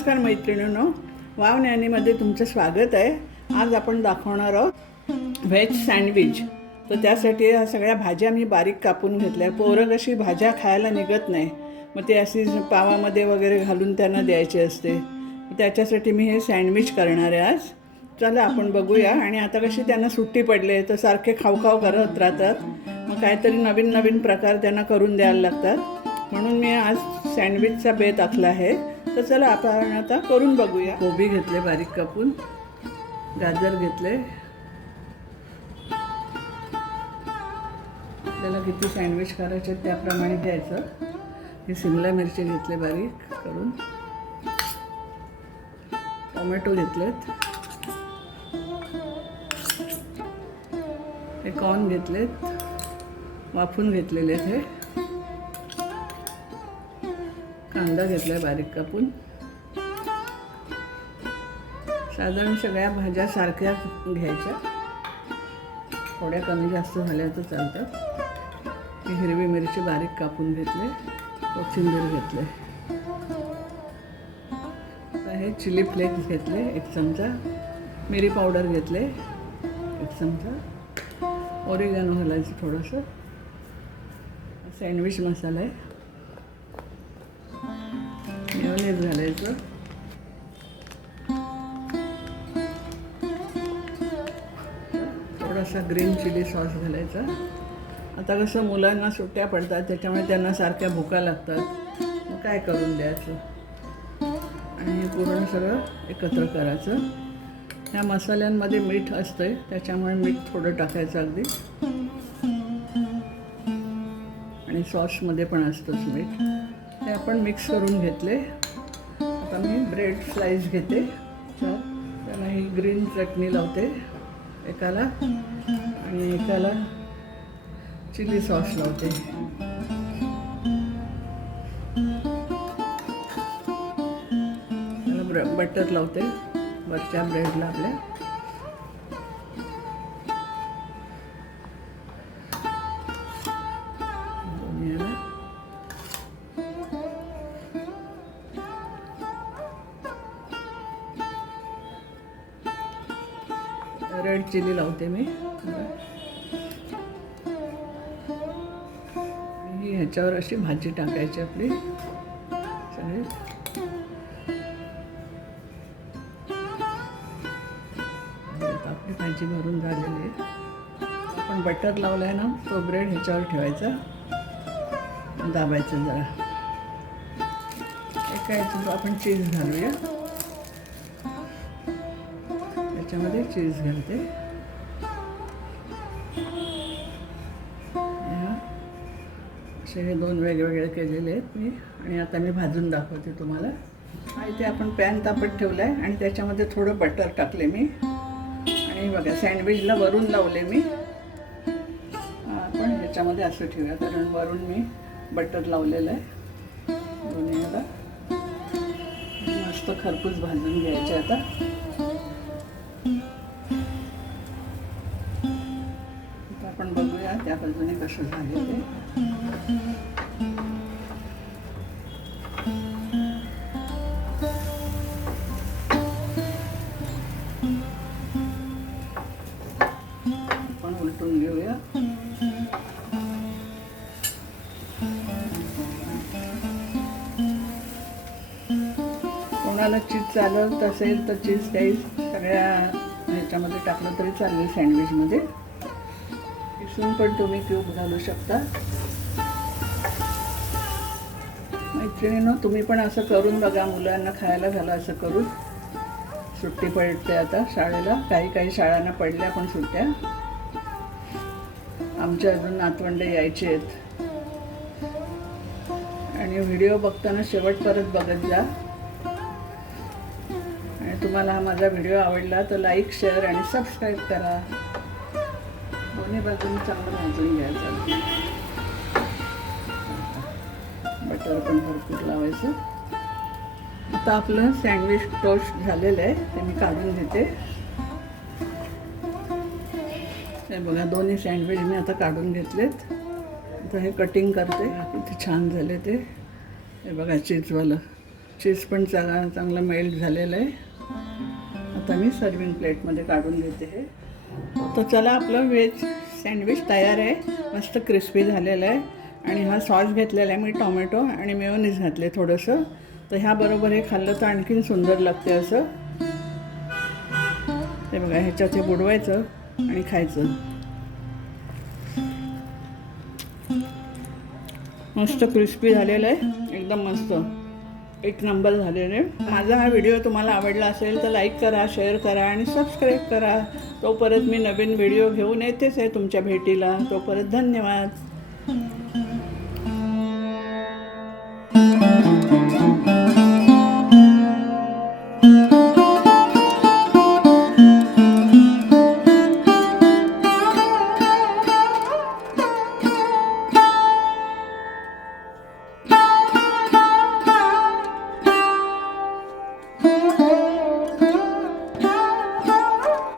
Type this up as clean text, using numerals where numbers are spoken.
नमस्कार मैत्रिणींनो, वाव न्यानीमध्ये तुमचं स्वागत आहे. आज आपण दाखवणार आहोत व्हेज सँडविच. तर त्यासाठी ह्या सगळ्या भाज्या मी बारीक कापून घेतल्या. पोरं कशी भाज्या खायला निघत नाही, मग ते अशी पावामध्ये वगैरे घालून त्यांना द्यायची असते. त्याच्यासाठी मी हे सँडविच करणार आहे आज. चला आपण बघूया. आणि आता कशी त्यांना सुट्टी पडली तर सारखे खाऊ करत राहतात, मग काहीतरी नवीन नवीन प्रकार त्यांना करून द्यायला लागतात. म्हणून मी आज सँडविचचा बेत आखला आहे. तर चला आपण आता करून बघूया. कोबी घेतले बारीक कापून, गाजर घेतले. आपल्याला किती सँडविच करायचे त्याप्रमाणे घ्यायचं. ही शिमला मिरची घेतले बारीक करून. टोमॅटो घेतलेत. हे कॉर्न घेतलेत, वाफून घेतलेले आहेत. हे कांदा घेतला आहे बारीक कापून. साधारण सगळ्या भाज्या सारख्या घ्यायच्या, थोड्या कमी जास्त झाल्या तर चालतात. ही हिरवी मिरची बारीक कापून घेतले. कोथिंबीर घेतले. आता हे चिली फ्लेक्स घेतले 1 चमचा. मिरी पावडर घेतले 1 चमचा. ओरिगॅनो घालायचं थोडंसं. सँडविच मसाला आहे. मेयोनीज घालायचं. थोडासा ग्रीन चिली सॉस घालायचा. आता कसं मुलांना सुट्ट्या पडतात, त्याच्यामुळे त्यांना सारख्या भुका लागतात, मग काय करून द्यायचं. आणि हे पूर्ण सगळं एकत्र करायचं. ह्या मसाल्यांमध्ये मीठ असतं, त्याच्यामुळे मीठ थोडं टाकायचं अगदी. आणि सॉसमध्ये पण असतंच मीठ. हे आपण मिक्स करून घेतले. आता मी ब्रेड स्लाइस घेते. त्याला ही ग्रीन चटणी लावते एकाला, आणि एकाला चिली सॉस लावते. त्याला बटर लावते वरच्या ब्रेडला आपल्या. रेड चिली लावते मी. ही ह्याच्यावर अशी भाजी टाकायची आपली सगळी. आपली भाजी भरून झालेली आहे. आपण बटर लावलं आहे ना, तो ब्रेड ह्याच्यावर ठेवायचा, दाबायचं जरा. एका ह्याच्यात आपण चीज घालूया. त्याच्यामध्ये चीज घालते. असे हे 2 वेगवेगळे केलेले आहेत मी. आणि आता मी भाजून दाखवते तुम्हाला. इथे आपण पॅन तापत ठेवला आहे आणि त्याच्यामध्ये थोडं बटर टाकले मी. आणि बघा सँडविचला वरून लावले मी. आपण ह्याच्यामध्ये असं ठेवूया, कारण वरून मी बटर लावलेलं आहे दोन्हीला. मस्त खरपूस भाजून घ्यायचे. आता आपण बघूया त्या बाजूने कसं झाले ते. आपण उलटून घेऊया. कोणाला चीज चालत असेल तर चीज काही सगळ्या ह्याच्यामध्ये टाकलं तरी चालेल. सँडविचमध्ये किसून पण तुम्ही क्यूब घालू शकता. मैत्रिणींनो, तुम्ही पण असं करून बघा. मुलांना खायला घाला असं करून. सुट्टी पडते आता शाळेला. काही शाळांना पडल्या पण सुट्ट्या. आमच्या अजून नातवंड यायचे आहेत. आणि व्हिडिओ बघताना शेवटपर्यंत बघत जा. आणि तुम्हाला हा माझा व्हिडिओ आवडला तर लाईक, शेअर आणि सबस्क्राईब करा. दोन्ही बाजून चांगलं भाजून घ्यायचं. बटर पण भरपूर लावायचं. आता आपलं सँडविच टोस्ट झालेलं आहे, ते मी काढून घेते. हे बघा, दोन्ही सँडविच मी आता काढून घेतलेत. आता हे कटिंग करते. किती छान झाले ते. हे बघा चीजवालं. चीज पण चांगलं मेल्ट झालेलं आहे. आता मी सर्विंग प्लेटमध्ये काढून घेते हे. तर चला, आपलं व्हेज सँडविच तयार आहे. मस्त क्रिस्पी झालेलं आहे. आणि हा सॉस घेतलेला आहे मी, टॉमॅटो आणि मेयोनीज घातले थोडंसं. तर ह्याबरोबर हे खाल्लं तर आणखीन सुंदर लागते असं. ते बघा, ह्याच्यात हे बुडवायचं आणि खायचं. मस्त क्रिस्पी झालेलं आहे, एकदम मस्त, एक नंबर झालेलं आहे. माझा हा व्हिडिओ तुम्हाला आवडला असेल तर लाईक करा, शेअर करा आणि सबस्क्राईब करा. तोपर्यंत मी नवीन व्हिडिओ घेऊन येतेच आहे तुमच्या भेटीला. तोपर्यंत धन्यवाद.